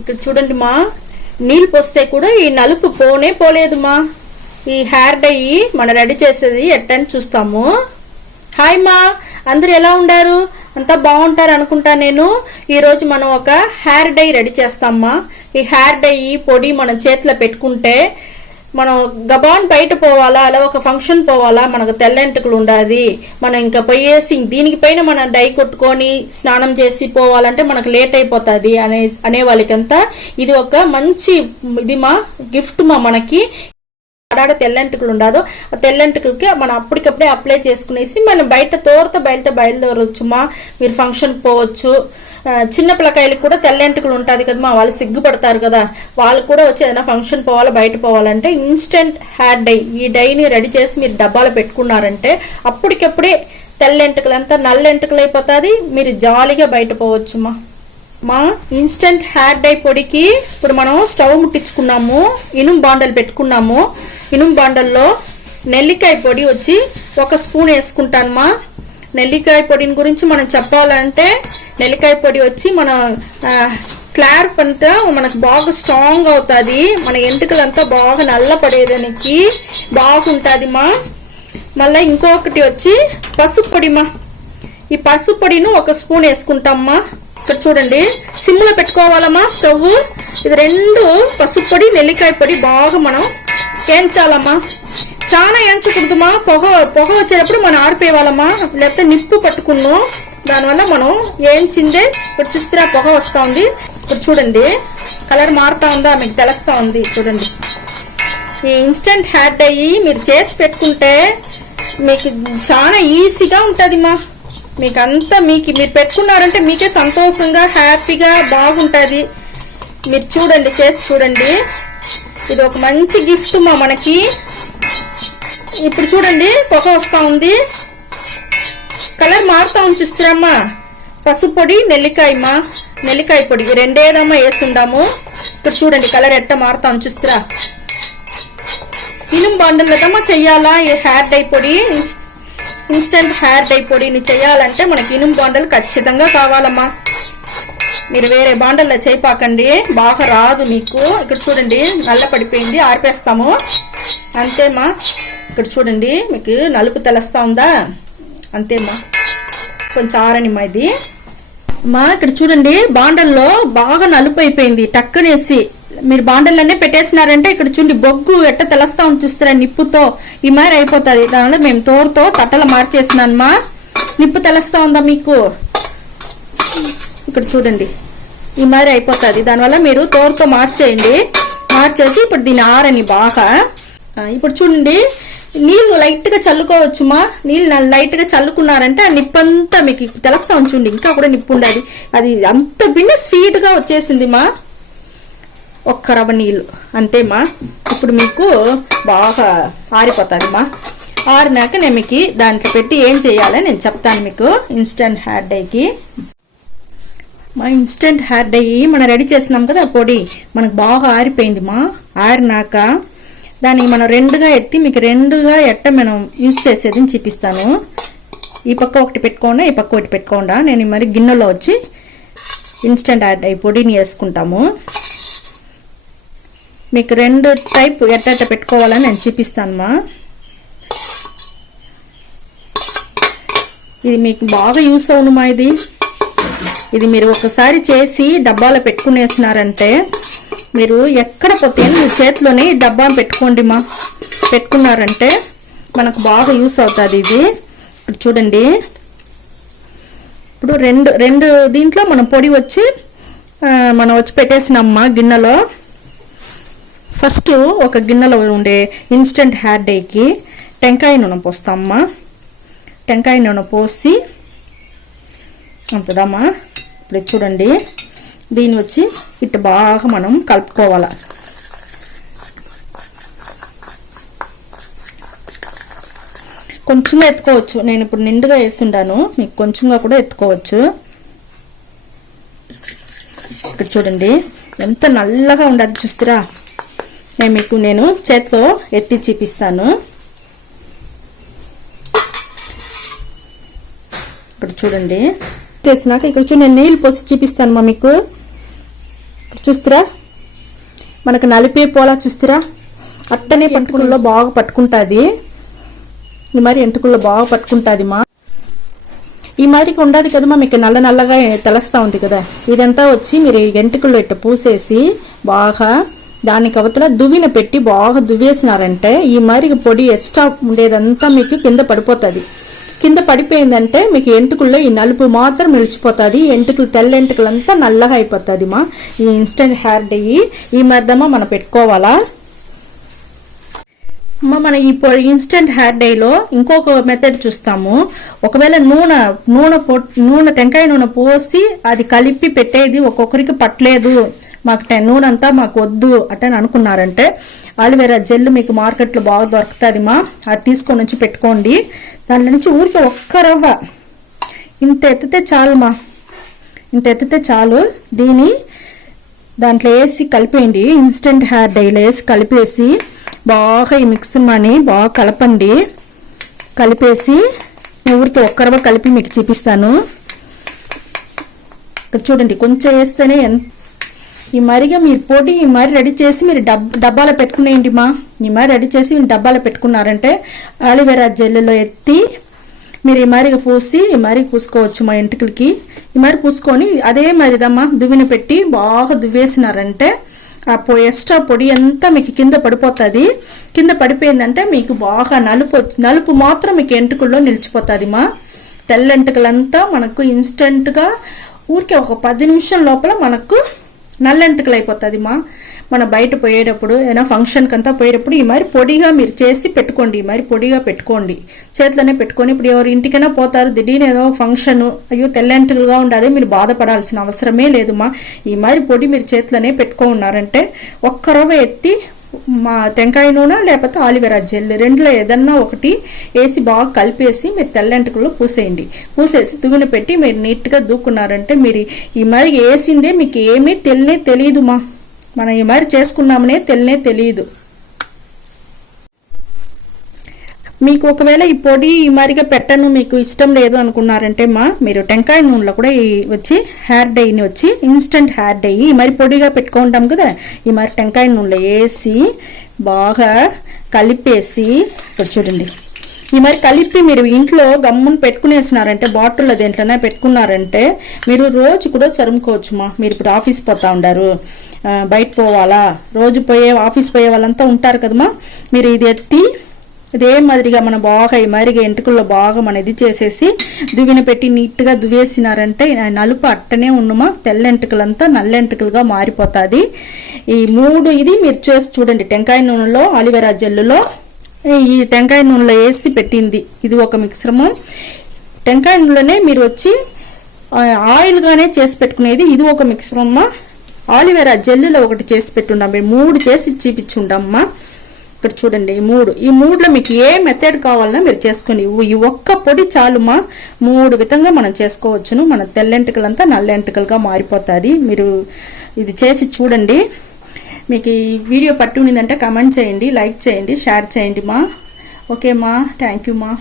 ఇక్కడ చూడండి మా, నీళ్ళు పోస్తే కూడా ఈ నలుపు పోనే పోలేదు మా. ఈ హెయిర్ డై మనం రెడీ చేసేది ఎట్టని చూస్తాము. హాయ్ మా, అందరు ఎలా ఉండారు? అంతా బాగుంటారు అనుకుంటా. నేను ఈరోజు మనం ఒక హెయిర్ డై రెడీ చేస్తామా. ఈ హెయిర్ డై పొడి మనం చేతిలో పెట్టుకుంటే మనం గబాన్ బయట పోవాలా, అలా ఒక ఫంక్షన్ పోవాలా, మనకు తెల్లంటుకులు ఉండాలి, మనం ఇంకా పోయేసి దీనికి పైన మనం డై కొట్టుకొని స్నానం చేసి పోవాలంటే మనకు లేట్ అయిపోతుంది అనే వాళ్ళకంతా ఇది ఒక మంచి ఇది మా గిఫ్ట్ మా. మనకి ఆడాడ తెల్లంటుకులు ఉండదు, ఆ తెల్లంటుకులకి మనం అప్పటికప్పుడే అప్లై చేసుకునేసి మనం బయట బయలుదేరవచ్చుమా. మీరు ఫంక్షన్కి పోవచ్చు. చిన్న పిల్లకాయలకు కూడా తెల్లంటుకులు ఉంటుంది కదమ్మా, వాళ్ళు సిగ్గుపడతారు కదా, వాళ్ళు కూడా వచ్చి ఏదైనా ఫంక్షన్ పోవాలా బయట పోవాలంటే ఇన్స్టెంట్ హెయిర్ డై, ఈ డైని రెడీ చేసి మీరు డబ్బాలో పెట్టుకున్నారంటే అప్పటికప్పుడే తెల్లంటుకులు అంతా నల్లెంటుకులు అయిపోతుంది, మీరు జాలీగా బయట పోవచ్చుమా. మా ఇన్స్టెంట్ హెయిర్ డై పొడికి ఇప్పుడు మనం స్టవ్ ముట్టించుకున్నాము, ఇనుము బాండలు పెట్టుకున్నాము. ఇనుము బాండల్లో నెల్లికాయ పొడి వచ్చి 1 స్పూన్ వేసుకుంటానమ్మా. నెల్లికాయ పొడిని గురించి మనం చెప్పాలంటే నెల్లికాయ పొడి వచ్చి మన క్లార్ప్ అంతా మనకు బాగా స్ట్రాంగ్ అవుతుంది, మన ఎంటుకలంతా బాగా నల్లపడేదానికి బాగుంటుంది మా. మళ్ళీ ఇంకొకటి వచ్చి పసుపు పొడి మా. ఈ పసుపు పొడిని 1 స్పూన్ వేసుకుంటామ్మా. ఇక్కడ చూడండి, సిమ్లో పెట్టుకోవాలమ్మా స్టవ్. ఇది 2 పసుపు పొడి నెల్లికాయ పొడి బాగా మనం ఏంచాలమ్మా. చాలా ఏంచకూడదుమా, పొగ వచ్చేటప్పుడు మనం ఆరిపోయేవాళ్ళమ్మా, లేకపోతే నిప్పు పట్టుకున్నాం, దానివల్ల మనం ఏంచిందే. ఇప్పుడు చూస్తే పొగ వస్తూ ఉంది. ఇప్పుడు చూడండి కలర్ మారుతూ ఉందా, మీకు తెలుస్తూ ఉంది. చూడండి, ఈ ఇన్స్టెంట్ హెయిర్ డై మీరు చేసి పెట్టుకుంటే మీకు చాలా ఈజీగా ఉంటుంది మా. మీకు అంతా మీరు పెట్టుకున్నారంటే మీకే సంతోషంగా హ్యాపీగా బాగుంటుంది. మీరు చూడండి, చేసి చూడండి, ఇది ఒక మంచి గిఫ్ట్ మా మనకి. ఇప్పుడు చూడండి పొగ వస్తూ ఉంది, కలర్ మారుతూ ఉంది చూస్తారమ్మా. పసుపు పొడి నెల్లికాయమ్మా, నెల్లికాయ పొడి ఈ రెండేదమ్మా వేసుండాము. ఇప్పుడు చూడండి కలర్ ఎట్ట మారుతా ఉంది చూస్తారా. ఇనుము బాండలదమ్మా చెయ్యాలా ఈ హెయిర్ డై పొడి. ఇన్స్టెంట్ హెయిర్ డై పొడిని చేయాలంటే మనకి ఇనుము బాండలు ఖచ్చితంగా కావాలమ్మా. మీరు వేరే బాండల్లో చేయపాకండి, బాగా రాదు మీకు. ఇక్కడ చూడండి నల్ల పడిపోయింది, ఆరిపేస్తాము అంతేమ్మా. ఇక్కడ చూడండి మీకు నలుపు తెలుస్తా ఉందా, అంతేమ్మా. కొంచెం ఆరనిమ్మా ఇది మా. ఇక్కడ చూడండి బాండల్లో బాగా నలుపు అయిపోయింది, టక్కునేసి మీరు బాండల్లనే పెట్టేసినారంటే ఇక్కడ చూడండి బొగ్గు ఎట్ట తెలుస్తా ఉంది చూస్తారా, నిప్పుతో ఈ మారి అయిపోతుంది. దానివల్ల మేము తోరుతో తట్టలు మార్చేసినానమ్మా. నిప్పు తెలుస్తా ఉందా మీకు? ఇక్కడ చూడండి ఈ మారి అయిపోతుంది. దానివల్ల మీరు తోరుతో మార్చేయండి, మార్చేసి ఇప్పుడు దీన్ని ఆరని బాగా. ఇప్పుడు చూడండి నీళ్ళు లైట్గా చల్లుకోవచ్చుమా. నీళ్ళు లైట్గా చల్లుకున్నారంటే ఆ నిప్పంతా మీకు తెలుస్తా ఉంచండి, ఇంకా కూడా నిప్పు ఉండదు. అది అంత భిన్న స్వీట్గా వచ్చేసింది మా. 1 రవ్వ నీళ్ళు అంతేమా. ఇప్పుడు మీకు బాగా ఆరిపోతుంది మా. ఆరినాక నేను మీకు దాంట్లో పెట్టి ఏం చేయాలో నేను చెప్తాను మీకు. ఇన్స్టెంట్ హెయిర్ డైకి మా, ఇన్స్టెంట్ హెయిర్ డై మనం రెడీ చేసినాం కదా పొడి, మనకు బాగా ఆరిపోయింది మా. ఆరినాక దాన్ని మనం 2గా ఎత్తి మీకు 2గా ఎట్ట మనం యూజ్ చేసేది చూపిస్తాను. ఈ పక్క ఒకటి పెట్టుకోండా, ఈ పక్క ఒకటి పెట్టుకోండా. నేను మరి గిన్నెలో వచ్చి ఇన్స్టెంట్ హెయిర్ డై పొడిని వేసుకుంటాము. మీకు 2 టైప్ ఎట్ట పెట్టుకోవాలని నేను చూపిస్తానమ్మా. ఇది మీకు బాగా యూస్ అవునుమా. ఇది మీరు ఒకసారి చేసి డబ్బాలో పెట్టుకునేసినారంటే మీరు ఎక్కడ పోతే మీ చేతిలోనే ఈ డబ్బా పెట్టుకోండి మా. పెట్టుకున్నారంటే మనకు బాగా యూస్ అవుతుంది ఇది. ఇప్పుడు చూడండి, ఇప్పుడు రెండు దీంట్లో మనం పొడి వచ్చి మనం వచ్చి పెట్టేసినమ్మా గిన్నెలో. ఫస్ట్ ఒక గిన్నెలో ఉండే ఇన్స్టెంట్ హెయిర్ డైకి టెంకాయ నూనె పోస్తామమ్మా. టెంకాయ నూనె పోసి అంతదమ్మా. ఇప్పుడు చూడండి దీన్ని వచ్చి ఇట్లా బాగా మనం కలుపుకోవాలి. కొంచెంగా ఎత్తుకోవచ్చు, నేను ఇప్పుడు నిండుగా వేసిండాను, మీకు కొంచెంగా కూడా ఎత్తుకోవచ్చు. ఇక్కడ చూడండి ఎంత నల్లగా ఉండదు చూస్తారా. నేను చేత్తో ఎత్తి చూపిస్తాను. ఇక్కడ చూడండి చేసినాక ఇక్కడ చూడండి నేను నీళ్ళు పోసి చూపిస్తాను మా మీకు. చూస్తారా మనకు నలిపే పోలా చూస్తారా అట్టనే ఎంటుకల్లో బాగా పట్టుకుంటుంది ఈ మరి ఎంటుకల్లో బాగా పట్టుకుంటుంది మా ఈ మాదిరికి ఉండదు కదమ్మా మీకు నల్ల నల్లగా తెలుస్తూ ఉంది కదా ఇదంతా వచ్చి మీరు ఎంటుకల్లో ఇట్ట పూసేసి బాగా దానికి అవతల దువ్విన పెట్టి బాగా దువ్వేసినారంటే ఈ మాదిరి పొడి ఎక్స్ట్రా ఉండేదంతా మీకు కింద పడిపోతుంది కింద పడిపోయిందంటే మీకు ఎంటుకల్లో ఈ నలుపు మాత్రం నిలిచిపోతుంది ఎంటుకలు తెల్ల ఎంటుకలంతా నల్లగా అయిపోతుంది మా ఈ ఇన్స్టెంట్ హెయిర్ డై ఈ మరిదమ్మా మనం పెట్టుకోవాలా అమ్మ మన ఈ ఇన్స్టెంట్ హెయిర్ డైలో ఇంకొక మెథడ్ చూస్తాము ఒకవేళ నూనె టెంకాయ నూనె పోసి అది కలిపి పెట్టేది ఒక్కొక్కరికి పట్టలేదు మాకు నూనె అంతా మాకు వద్దు అట్టని అనుకున్నారంటే ఆలివేరా జెల్ మీకు మార్కెట్లో బాగా దొరుకుతుంది మా అది తీసుకొని వచ్చి పెట్టుకోండి దాని నుంచి ఊరికి ఒక్క రవ్వ ఇంత ఎత్తితే చాలు మా ఇంత ఎత్తితే చాలు దీన్ని దాంట్లో వేసి కలిపేయండి ఇన్స్టెంట్ హెయిర్ డైలో వేసి కలిపేసి బాగా ఈ మిక్స్ అని బాగా కలపండి కలిపేసి ఊరికి ఒక్క రవ్వ కలిపి మీకు చూపిస్తాను ఇక్కడ చూడండి కొంచెం వేస్తేనే ఈ మరిగా మీరు పొడి ఈ మరి రెడీ చేసి మీరు డబ్బాలో పెట్టుకునేయండి మా ఈ మరి రెడీ చేసి మీరు డబ్బాలో పెట్టుకున్నారంటే ఆలివేరా జెల్లో ఎత్తి మీరు ఈ మరిగా పూసి ఈ మరి పూసుకోవచ్చు మా ఎంటుకలకి ఈ మరి పూసుకొని అదే మరిదమ్మా దువ్విన పెట్టి బాగా దువ్వేసినారంటే ఆ ఎక్స్ట్రా పొడి అంతా మీకు కింద పడిపోతుంది కింద పడిపోయిందంటే మీకు బాగా నలుపు మాత్రం మీకు ఎంటుకల్లో నిలిచిపోతుంది మా తెల్ల ఎంటుకలంతా మనకు ఇన్స్టెంట్గా ఊరికే ఒక 10 నిమిషాల లోపల మనకు నల్లెంటుకలు అయిపోతుంది మా మన బయట పోయేటప్పుడు ఏదైనా ఫంక్షన్కి అంతా పోయేటప్పుడు ఈ మరి పొడిగా మీరు చేసి పెట్టుకోండి ఈ మరి పొడిగా పెట్టుకోండి చేతిలోనే పెట్టుకొని ఇప్పుడు ఎవరి ఇంటికైనా పోతారు దిడీని ఏదో ఫంక్షన్ అయ్యో తెల్లంటుకలుగా ఉండదు మీరు బాధపడాల్సిన అవసరమే లేదు మా ఈ మరి పొడి మీరు చేతిలోనే పెట్టుకున్నారంటే ఒక్క రవ్వ ఎత్తి మా టెంకాయ నూనె లేకపోతే ఆలివేరా జెల్ రెండులో ఏదన్నా ఒకటి వేసి బాగా కలిపేసి మీరు తెల్లంటుకల్లో పూసేయండి పూసేసి దువ్విన పెట్టి మీరు నీట్గా దూకున్నారంటే మీరు ఈ మరి వేసిందే మీకు ఏమీ తెలియదు మా మనం ఈ మరి చేసుకున్నామనే తెలియదు మీకు ఒకవేళ ఈ పొడి ఈ మరిగా పెట్టను మీకు ఇష్టం లేదు అనుకున్నారంటే మా మీరు టెంకాయ నూనెలో కూడా వచ్చి హెయిర్ డైని వచ్చి ఇన్స్టెంట్ హెయిర్ డై ఈ మరి పొడిగా పెట్టుకుంటాం కదా ఈ మరి టెంకాయ నూనెలో వేసి బాగా కలిపేసి ఇక్కడ చూడండి ఈ మరి కలిపి మీరు ఇంట్లో గమ్మును పెట్టుకునేసినారంటే బాటిల్లో దేంట్లోనే పెట్టుకున్నారంటే మీరు రోజు కూడా చరుముకోవచ్చు మా మీరు ఇప్పుడు ఆఫీస్ పోతా ఉండారు బయట పోవాలా రోజు ఆఫీస్ పోయే వాళ్ళంతా ఉంటారు కదమ్మా మీరు ఇది ఎత్తి ఇదే మాదిరిగా మనం బాగా ఈ మరిగా ఎంటుకల్లో బాగా మనం ఇది చేసేసి దువ్విన పెట్టి నీట్గా దువ్వేసినారంటే నలుపు అట్టనే ఉన్నమా తెల్ల ఎంటుకలంతా నల్ల ఎంటుకలుగా మారిపోతుంది ఈ ఇది మీరు చేసి చూడండి టెంకాయ నూనెలో ఆలివేరా జెల్లులో ఈ టెంకాయ నూనెలో వేసి పెట్టింది ఇది ఒక మిశ్రమం టెంకాయ నూనెలోనే మీరు వచ్చి ఆయిల్గానే చేసి పెట్టుకునేది ఇది ఒక మిశ్రమమ్మా ఆలివేరా జెల్లులో ఒకటి చేసి పెట్టున్నాం మేము 3 చేసి చూపించుండమ్మా ఇక్కడ చూడండి ఈ మూడులో మీకు ఏ మెథడ్ కావాలన్నా మీరు చేసుకొని ఈ ఒక్క పొడి చాలుమా 3 విధంగా మనం చేసుకోవచ్చును మన తెల్లెంటుకలంతా నల్లెంటుకలుగా మారిపోతుంది మీరు ఇది చేసి చూడండి మీకు ఈ వీడియో పట్టుకునిందంటే కమెంట్ చేయండి లైక్ చేయండి షేర్ చేయండి మా ఓకే మా థ్యాంక్ యూ మా